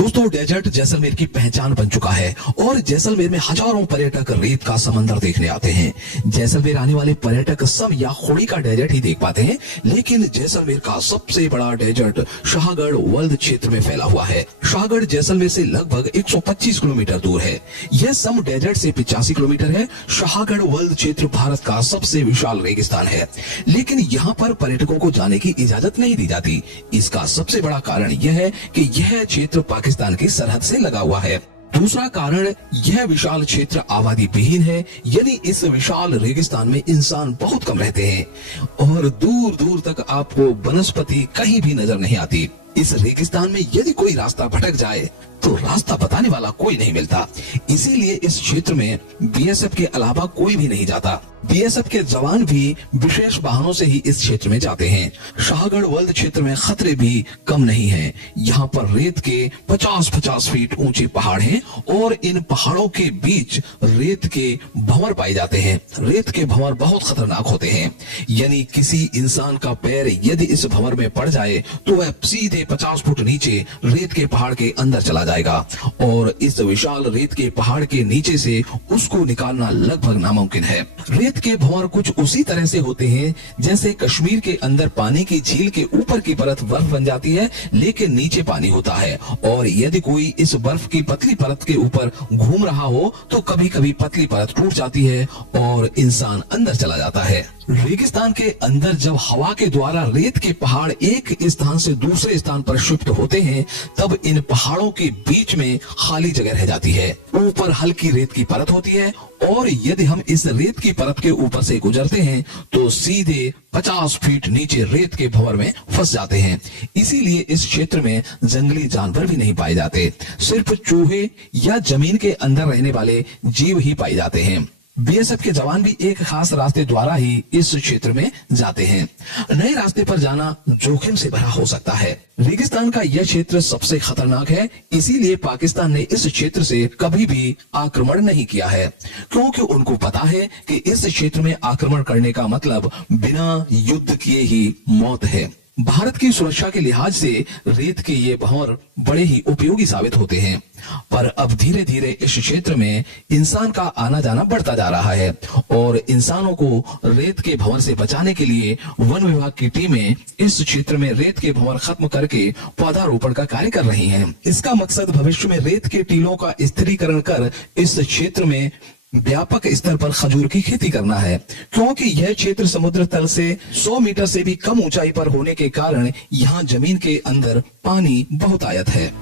दोस्तों, डेजर्ट जैसलमेर की पहचान बन चुका है और जैसलमेर में हजारों पर्यटक रेत का समंदर देखने आते हैं। जैसलमेर आने वाले पर्यटक सब या खोड़ी का डेजर्ट ही देख पाते हैं, लेकिन जैसलमेर का सबसे बड़ा डेजर्ट शाहगढ़ वर्ल्ड क्षेत्र में फैला हुआ है। शाहगढ़ जैसलमेर से लगभग 125 किलोमीटर दूर है। यह सम डेजर्ट से 85 किलोमीटर है। शाहगढ़ वर्ल्ड क्षेत्र भारत का सबसे विशाल रेगिस्तान है, लेकिन यहाँ पर पर्यटकों को जाने की इजाजत नहीं दी जाती। इसका सबसे बड़ा कारण यह है कि यह क्षेत्र पाकिस्तान की सरहद से लगा हुआ है। दूसरा कारण, यह विशाल क्षेत्र आबादी विहीन है, यानी इस विशाल रेगिस्तान में इंसान बहुत कम रहते हैं और दूर दूर तक आपको वनस्पति कहीं भी नजर नहीं आती। इस रेगिस्तान में यदि कोई रास्ता भटक जाए तो रास्ता बताने वाला कोई नहीं मिलता। इसीलिए इस क्षेत्र में बीएसएफ के अलावा कोई भी नहीं जाता। बीएसएफ के जवान भी विशेष वाहनों से ही इस क्षेत्र में जाते हैं। शाहगढ़ वर्ल्ड क्षेत्र में खतरे भी कम नहीं हैं। यहाँ पर रेत के 50-50 फीट ऊंचे पहाड़ हैं और इन पहाड़ों के बीच रेत के भंवर पाए जाते हैं। रेत के भंवर बहुत खतरनाक होते हैं, यानी किसी इंसान का पैर यदि इस भंवर में पड़ जाए तो वह सीधे 50 फुट नीचे रेत के पहाड़ के अंदर चला जाएगा और इस विशाल रेत के पहाड़ के नीचे से उसको निकालना लगभग नामुमकिन है। रेत के भंवर कुछ उसी तरह से होते हैं जैसे कश्मीर के अंदर पानी की झील के ऊपर की परत बर्फ बन जाती है, लेकिन नीचे पानी होता है और यदि कोई इस बर्फ की पतली परत के ऊपर घूम रहा हो तो कभी कभी पतली परत टूट जाती है और इंसान अंदर चला जाता है। रेगिस्तान के अंदर जब हवा के द्वारा रेत के पहाड़ एक स्थान से दूसरे स्थान पर शिफ्ट होते हैं, तब इन पहाड़ों के बीच में खाली जगह रह जाती है। ऊपर हल्की रेत की परत होती है और यदि हम इस रेत की परत के ऊपर से गुजरते हैं तो सीधे 50 फीट नीचे रेत के भंवर में फंस जाते हैं। इसीलिए इस क्षेत्र में जंगली जानवर भी नहीं पाए जाते, सिर्फ चूहे या जमीन के अंदर रहने वाले जीव ही पाए जाते हैं। बीएसएफ के जवान भी एक खास रास्ते द्वारा ही इस क्षेत्र में जाते हैं। नए रास्ते पर जाना जोखिम से भरा हो सकता है। रेगिस्तान का यह क्षेत्र सबसे खतरनाक है, इसीलिए पाकिस्तान ने इस क्षेत्र से कभी भी आक्रमण नहीं किया है, क्योंकि उनको पता है कि इस क्षेत्र में आक्रमण करने का मतलब बिना युद्ध किए ही मौत है। भारत की सुरक्षा के लिहाज से रेत के ये भंवर बड़े ही उपयोगी साबित होते हैं, पर अब धीरे धीरे इस क्षेत्र में इंसान का आना जाना बढ़ता जा रहा है और इंसानों को रेत के भंवर से बचाने के लिए वन विभाग की टीमें इस क्षेत्र में रेत के भंवर खत्म करके पौधारोपण का कार्य कर रही हैं। इसका मकसद भविष्य में रेत के टीलों का स्थिरीकरण कर इस क्षेत्र में व्यापक स्तर पर खजूर की खेती करना है, क्योंकि यह क्षेत्र समुद्र तल से 100 मीटर से भी कम ऊंचाई पर होने के कारण यहाँ जमीन के अंदर पानी बहुत आयत है।